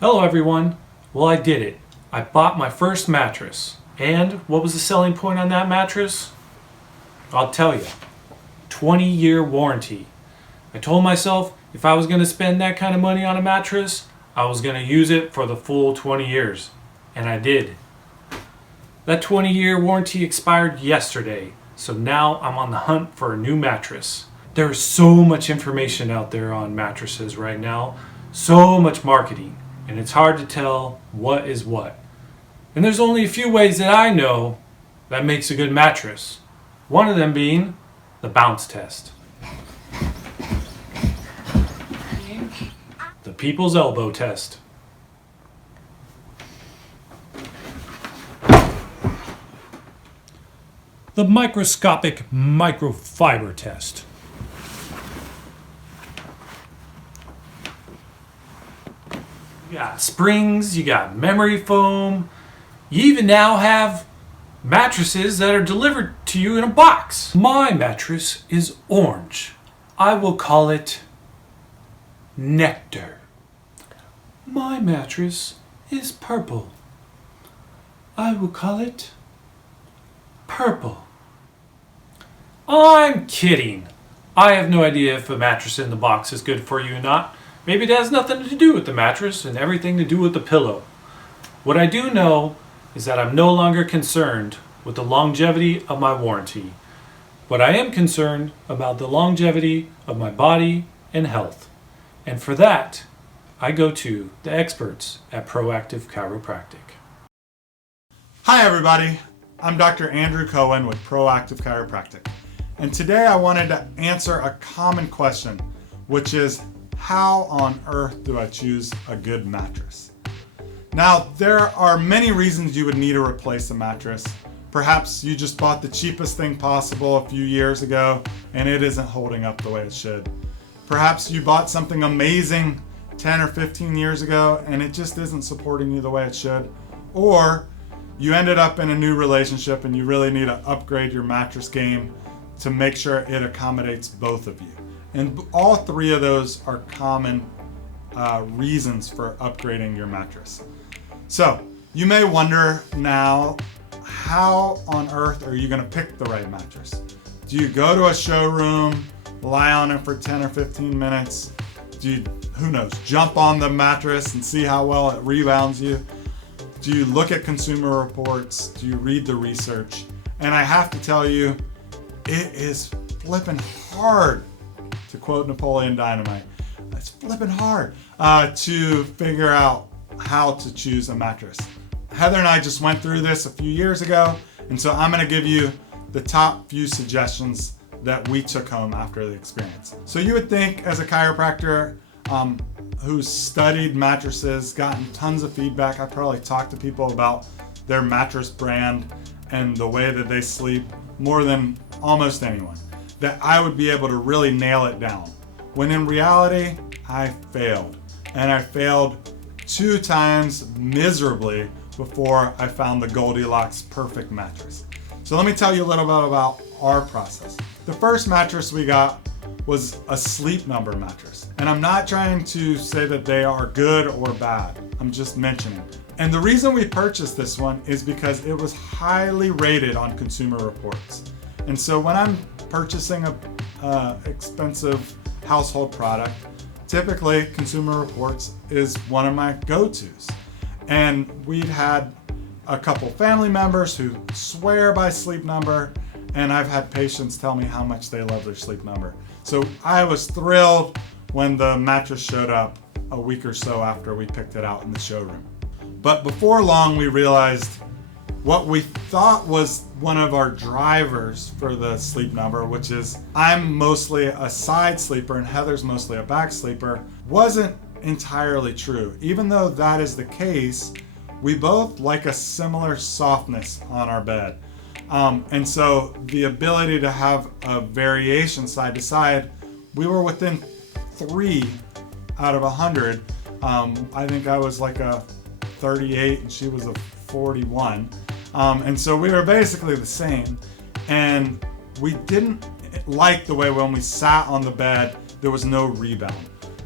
Hello everyone. Well, I did it. I bought my first mattress. And what was the selling point on that mattress? I'll tell you. 20-year warranty. I told myself if I was going to spend that kind of money on a mattress, I was going to use it for the full 20 years. And I did. That 20-year warranty expired yesterday, so now I'm on the hunt for a new mattress. There's so much information out there on mattresses right now, so much marketing, and it's hard to tell what is what. And there's only a few ways that I know that makes a good mattress. One of them being the bounce test. The people's elbow test. The microscopic microfiber test. You got springs, you got memory foam, you even now have mattresses that are delivered to you in a box. My mattress is orange. I will call it nectar. My mattress is purple. I will call it purple. I'm kidding. I have no idea if a mattress in the box is good for you or not. Maybe it has nothing to do with the mattress and everything to do with the pillow. What I do know is that I'm no longer concerned with the longevity of my warranty, but I am concerned about the longevity of my body and health. And for that, I go to the experts at Proactive Chiropractic. Hi everybody, I'm Dr. Andrew Cohen with Proactive Chiropractic. And today I wanted to answer a common question, which is how on earth do I choose a good mattress? Now, there are many reasons you would need to replace a mattress. Perhaps you just bought the cheapest thing possible a few years ago and it isn't holding up the way it should. Perhaps you bought something amazing 10 or 15 years ago and it just isn't supporting you the way it should. Or you ended up in a new relationship and you really need to upgrade your mattress game to make sure it accommodates both of you. And all three of those are common reasons for upgrading your mattress. So you may wonder now, how on earth are you going to pick the right mattress? Do you go to a showroom, lie on it for 10 or 15 minutes? Do you, who knows, jump on the mattress and see how well it rebounds you? Do you look at consumer reports? Do you read the research? And I have to tell you, it is flipping hard, to quote Napoleon Dynamite. It's flipping hard to figure out how to choose a mattress. Heather and I just went through this a few years ago, and so I'm going to give you the top few suggestions that we took home after the experience. So you would think, as a chiropractor who's studied mattresses, gotten tons of feedback, I probably talked to people about their mattress brand and the way that they sleep more than almost anyone, that I would be able to really nail it down. When in reality, I failed. And I failed 2 times miserably before I found the Goldilocks perfect mattress. So let me tell you a little bit about our process. The first mattress we got was a Sleep Number mattress. And I'm not trying to say that they are good or bad. I'm just mentioning. And the reason we purchased this one is because it was highly rated on Consumer Reports. And so when I'm purchasing a expensive household product, typically Consumer Reports is one of my go-tos. And we'd had a couple family members who swear by Sleep Number, and I've had patients tell me how much they love their Sleep Number. So I was thrilled when the mattress showed up a week or so after we picked it out in the showroom. But before long, we realized what we thought was one of our drivers for the Sleep Number, which is I'm mostly a side sleeper and Heather's mostly a back sleeper, wasn't entirely true. Even though that is the case, we both like a similar softness on our bed. And so the ability to have a variation side to side, we were within 3 out of 100. I think I was like a 38 and she was a 41. And so we were basically the same. And we didn't like the way when we sat on the bed, there was no rebound.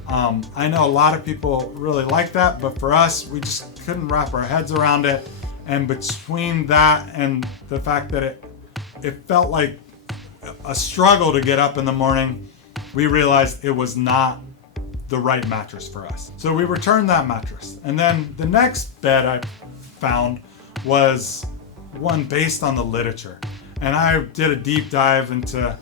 I know a lot of people really like that, but for us, we just couldn't wrap our heads around it. And between that and the fact that it felt like a struggle to get up in the morning, we realized it was not the right mattress for us. So we returned that mattress. And then the next bed I found was one based on the literature. And I did a deep dive into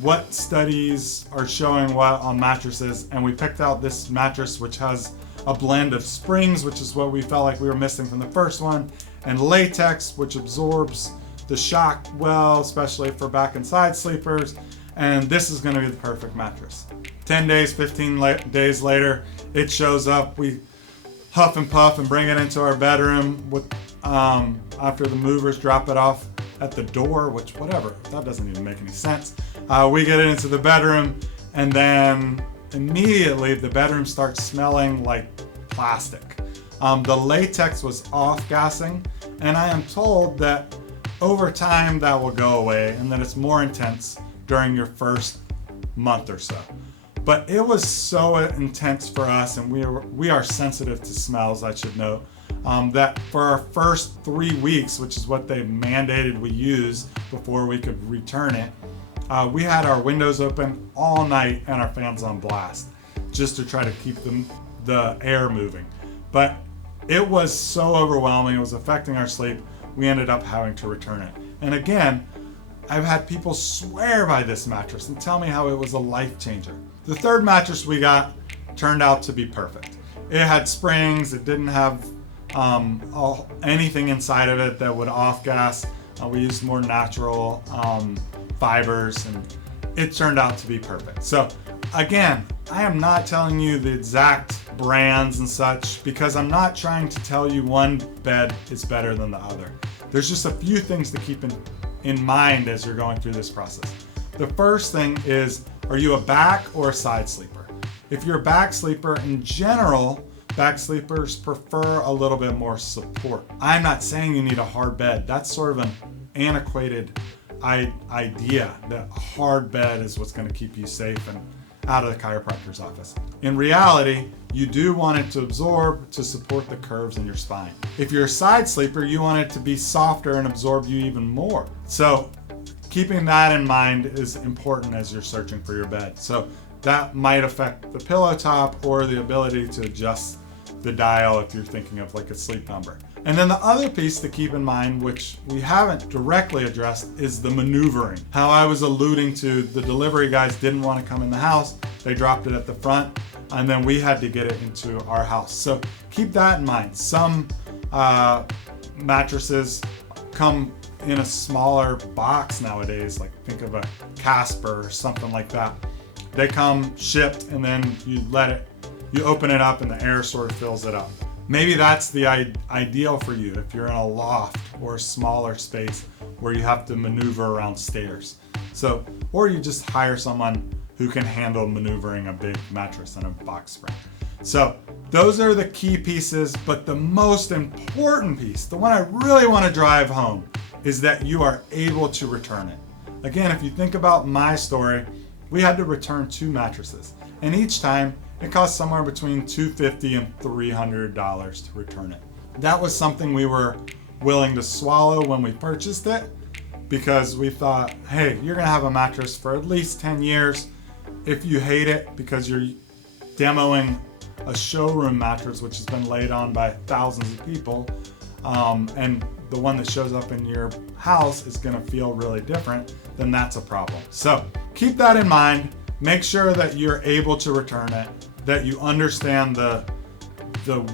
what studies are showing what on mattresses, and we picked out this mattress which has a blend of springs, which is what we felt like we were missing from the first one, and latex, which absorbs the shock well, especially for back and side sleepers. And this is going to be the perfect mattress. 10 days, 15 days later, it shows up. We huff and puff and bring it into our bedroom with after the movers drop it off at the door, which whatever, that doesn't even make any sense. We get it into the bedroom, and then immediately the bedroom starts smelling like plastic. The latex was off-gassing, and I am told that over time that will go away and that it's more intense during your first month or so. But it was so intense for us, and we are sensitive to smells, I should note, that for our first 3 weeks, which is what they mandated we use before we could return it, we had our windows open all night and our fans on blast just to try to keep the air moving. But it was so overwhelming, it was affecting our sleep, we ended up having to return it. And again, I've had people swear by this mattress and tell me how it was a life changer. The third mattress we got turned out to be perfect. It had springs, it didn't have anything inside of it that would off-gas. We used more natural fibers, and it turned out to be perfect. So again, I am not telling you the exact brands and such because I'm not trying to tell you one bed is better than the other. There's just a few things to keep in mind as you're going through this process. The first thing is, are you a back or a side sleeper? If you're a back sleeper, in general, back sleepers prefer a little bit more support. I'm not saying you need a hard bed. That's sort of an antiquated idea that a hard bed is what's going to keep you safe and out of the chiropractor's office. In reality, you do want it to absorb to support the curves in your spine. If you're a side sleeper, you want it to be softer and absorb you even more. So keeping that in mind is important as you're searching for your bed. So that might affect the pillow top or the ability to adjust the dial if you're thinking of like a sleep number. And then the other piece to keep in mind, which we haven't directly addressed, is the maneuvering. How I was alluding to, the delivery guys didn't want to come in the house. They dropped it at the front, and then we had to get it into our house. So keep that in mind. Some mattresses come in a smaller box nowadays, like think of a Casper or something like that. They come shipped, and then you open it up and the air sort of fills it up. Maybe that's the ideal for you if you're in a loft or a smaller space where you have to maneuver around stairs. So, or you just hire someone who can handle maneuvering a big mattress and a box spring. So those are the key pieces, but the most important piece, the one I really want to drive home, is that you are able to return it. Again, if you think about my story, we had to return 2 mattresses, and each time it cost somewhere between $250 and $300 to return it. That was something we were willing to swallow when we purchased it because we thought, hey, you're gonna have a mattress for at least 10 years. If you hate it because you're demoing a showroom mattress which has been laid on by thousands of people, and the one that shows up in your house is gonna feel really different, then that's a problem. So keep that in mind. Make sure that you're able to return it, that you understand the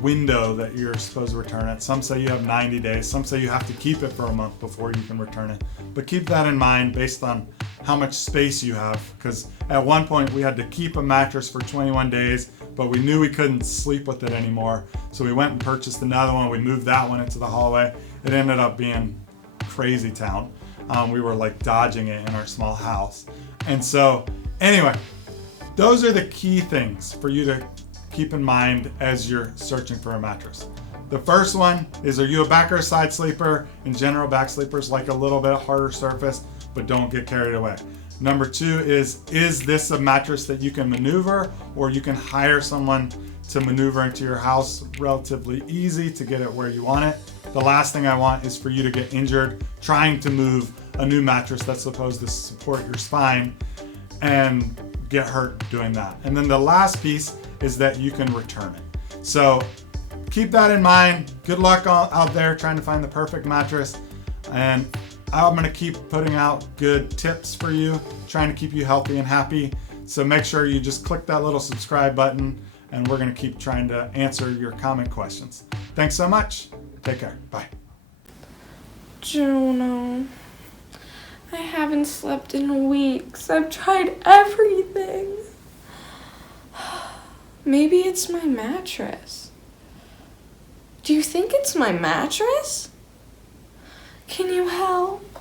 window that you're supposed to return it. Some say you have 90 days, some say you have to keep it for a month before you can return it. But keep that in mind based on how much space you have, because at one point we had to keep a mattress for 21 days, but we knew we couldn't sleep with it anymore. So we went and purchased another one. We moved that one into the hallway. It ended up being crazy town. We were like dodging it in our small house. And so anyway, those are the key things for you to keep in mind as you're searching for a mattress. The first one is, are you a back or a side sleeper? In general, back sleepers like a little bit harder surface, but don't get carried away. Number 2 is this a mattress that you can maneuver, or you can hire someone to maneuver into your house relatively easy to get it where you want it. The last thing I want is for you to get injured trying to move a new mattress that's supposed to support your spine and get hurt doing that. And then the last piece is that you can return it. So keep that in mind. Good luck out there trying to find the perfect mattress. And I'm going to keep putting out good tips for you, trying to keep you healthy and happy. So make sure you just click that little subscribe button, and we're going to keep trying to answer your comment questions. Thanks so much. Take care. Bye. Juno, I haven't slept in weeks. I've tried everything. Maybe it's my mattress. Do you think it's my mattress? Can you help?